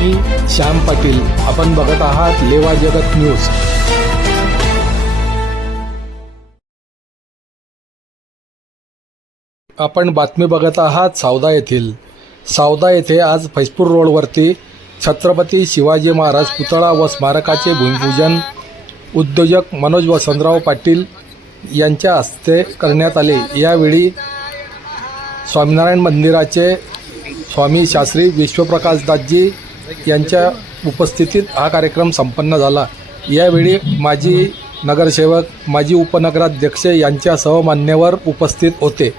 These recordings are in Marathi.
मी श्याम पाटील. आपण बघत आहात लेवा जगत न्यूज. आपण बातमी बघत आहात सावदा येथील. सावदा येथे आज फैजपूर रोडवरती छत्रपती शिवाजी महाराज पुतळा व स्मारकाचे भूमिपूजन उद्योजक मनोज वसंतराव पाटील यांच्या हस्ते करण्यात आले. यावेळी स्वामीनारायण मंदिराचे स्वामी शास्त्री विश्वप्रकाशदासजी यांच्या उपस्थितीत हा कार्यक्रम संपन्न झाला. यावेळी माजी नगरसेवक माजी उपनगराध्यक्ष यांच्यासह मान्यवर उपस्थित होते.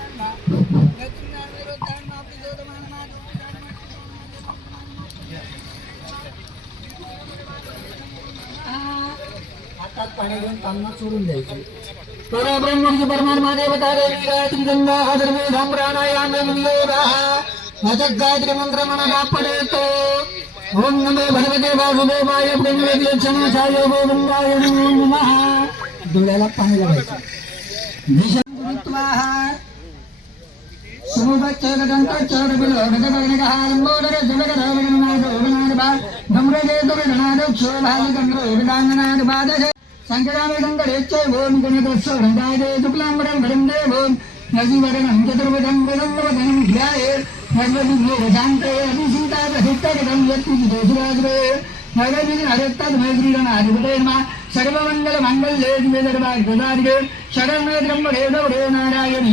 हातात पाणी घेऊन कामना सोडून द्यायची परब्रह्मणची परमात्मा देवता देवी गायत्री गंगा धर्मे धाम प्राणायाम योगाः अजक गायत्री मंत्र मनाला पडेतो ओम नमो भगवते वासुदेवाय ब्रह्मदेक्षणाचार्य गोविंदाय नमो नमः डोळ्याला पाणी लावायचं भीषण गुरुत्वाः सर्व मंगल मांगल्ये दिवे दरबार गदार्गे शरण ब्रह्मणे गौडे नारायणी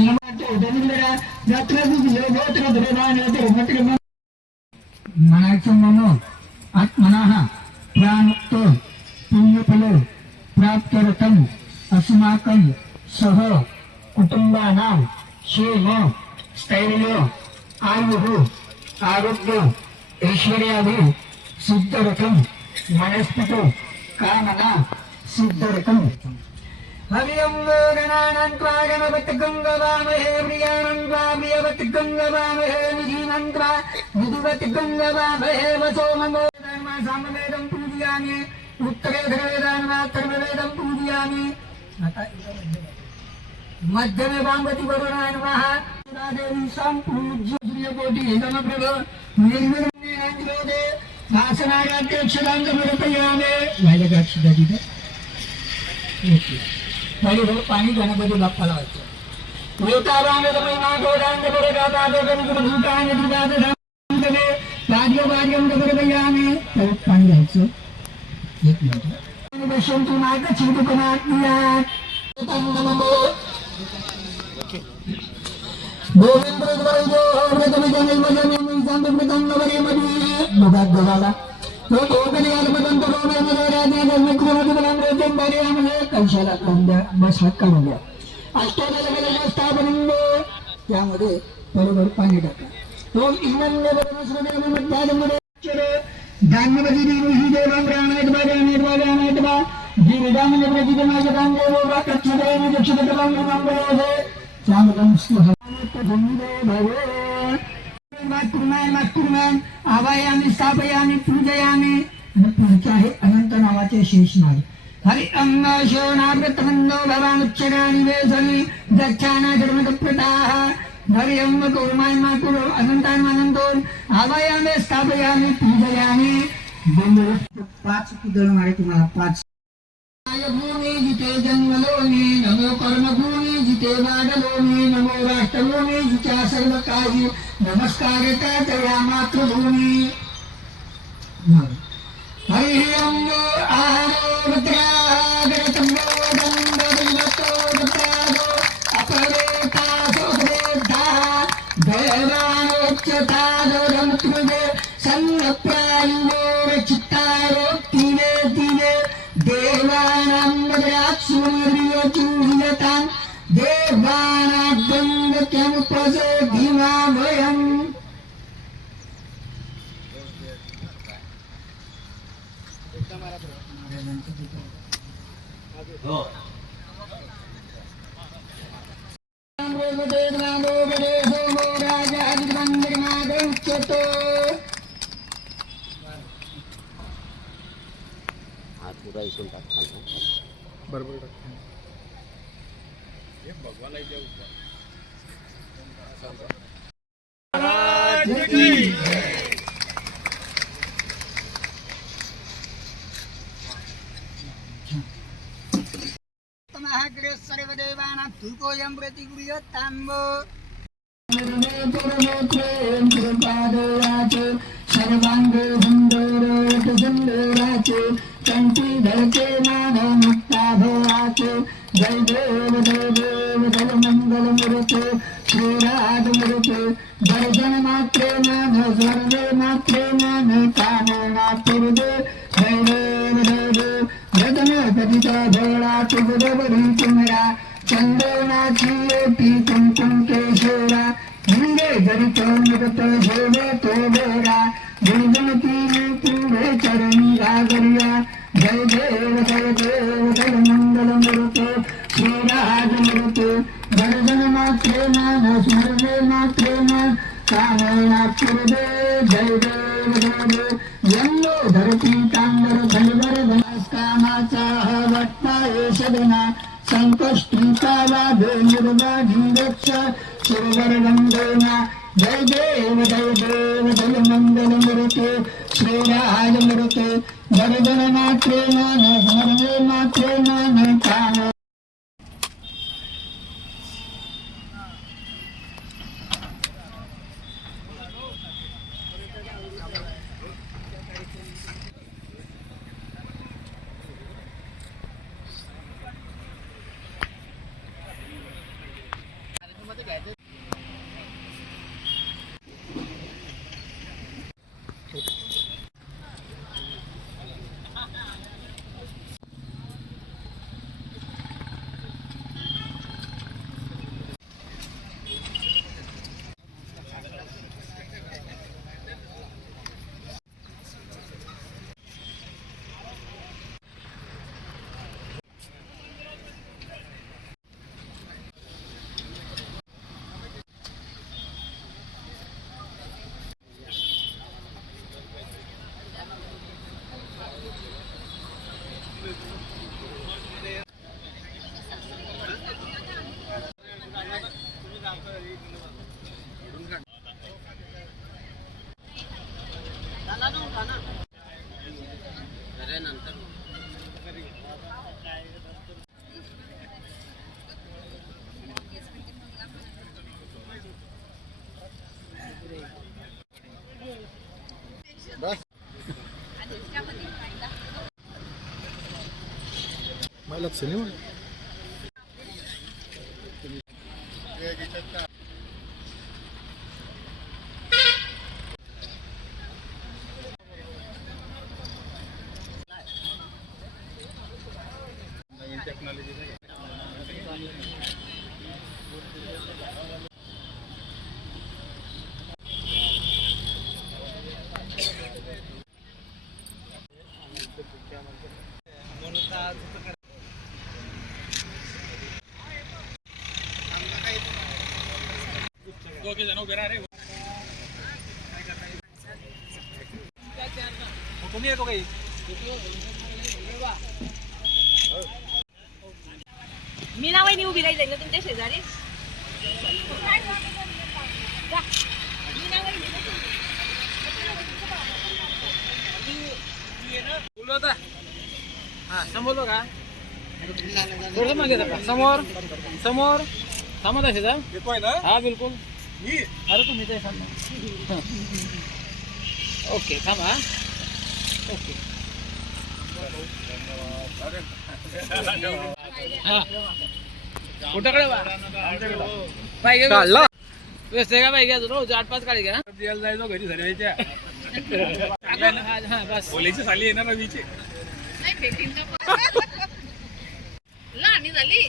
म्हणायचं मनो आत्मना प्राणुक्त पुण्यफलो प्राप्त्यर्थम अस्माकं सह कुटुंबानां क्षेम स्थैर्य आयुः आरोग्य ऐश्वर्यादि सिद्धरथम मनस्थितो कामना सिद्धरथम हरि ओं गणानां त्वा गणपति गङ्गवामहे प्रियाणं त्वा प्रियवति गङ्गवामहे निधीनं त्वा निधिवति गङ्गवामहे वसो ममो सामवेदं पूजयामि उत्तरे धर्मवेदान् वा कर्मवेदं पूजयामि मध्यमे वामवति वरुणाय नमः ദേവസ്വം സൂര്യ ഇടമപ്രഭ നിർമ്മിതേ ശാസനാകാധ്യക്ഷതാംഗമുറപ്പയ്യാമേ വൈലകാക്ഷിതീത പരിഹോ പണി ഗണപതി ബപ്പള വച്ചു ൂട്ടാനുപയ്യാമേ പണി കഴിച്ചു ചെയ്തു गणपती बाप्पाला व्हायचं वेतावांग महिमा गोदांग बरे गाता दोगन भूतांग दुगाद धांगले राज्य वार्यं गबरबयामे तर पाणी घ्यायचं एक मिनिट बसंतु नायक चिंतनात्मिया नमो गोविंद वैद्यो अमृतमिदं निर्मलं संतमृतं नवरेमदी बघा गव्हाला तो गोकरी अल्पदंत रोमे मदराजा धर्मक्रमति बलं रोजं बर्यामहे कंशाला कांद्या बस हात काढून द्या अष्टोदल स्थापनं त्यामध्ये बरोबर पाणी टाका ओम इन्नन्य परमस्वदेव मध्यादमुदे धान्यवती देवी देवं प्राणायत वा जानेत वा जानायत वा जीविदामन प्रतिदिनाय कांदेवो वा कच्छदेव दक्षिणकलं मंगलोदे चांगलं सुहा मातृमान मातृमान आवायामी स्थापयामी पूजयामी आणि पुढचे आहे अनंत नावाचे शेष नाग हरि अंग शोणावृतमंदो भवान उच्चराणी वेसनी दक्षाना धर्मदप्रताः हरि अंग कौरमाय मातुर अनंतान अनंतोन आवायामे स्थापयामी पूजयामी पाच उदाहरण तुम्हाला पाच. भूमी जिथे जन्मलोनी नमो कर्मभूमी जिथे वाढलोनी नमो राष्ट्रभूमी जिच्या सर्व काही नमस्कार तया मातृभूमी। हरि आहारो रुद्रागरतम्बो दंडो दत्तो प्रचोदिमामयम् पूरा इसमें बरबर भगवान आई जाऊँ सर्वदेवानां तुकोऽयं प्रति गृहताम्ब सर्वाङ्गसुन्दरत सुन्दराचे कण्ठी धरते मानमुक्ता भवाचे जय देव जय देव जय मङ्गलमुरते मूर्ते श्रीराज मूर्ते दर्शन मात्रे मान सर्वे मात्रे मान कामना तुर्दे जय देव जय देव जगन कथिता धोळा तुगडबरी चुमरा चंदनाची ओटी कुंकुम केशोरा हिंगे जरित मृत झोले तो बेरा गुणगणती तुंबे चरणी गागरिया जय देव जय देव जय मंगल मूर्ते श्रीराज मूर्ते दर्शन मात्रे मान स्मरणे मात्रे मान कामना पुरदे जय देव देव यंगो धरती तांबर धनवर धनास कामाचा एष सदना संकष्टीचा लाभ निर्वाणी रक्ष सुरवर वंदना जय देव जय देव जय मंगल मूर्ते श्रीराज मूर्ते दर्शन मात्रे मान स्मरणे मात्रे नाही मी उभी राहिली ना तुमच्या शेजारी जा. मी नावाने समोर का समोर समोर थांबा तसे हा बिलकुल अरे तुम्ही ते सांगा. ओके थांबा ओके. हा कुठं बा पाहिजे काढला व्यस्त आहे का पाहिजे अजून. आठ पाच काढी घ्या. जायचो घरी हा हा, बस. साली येणार रवीची. लहानी झाली.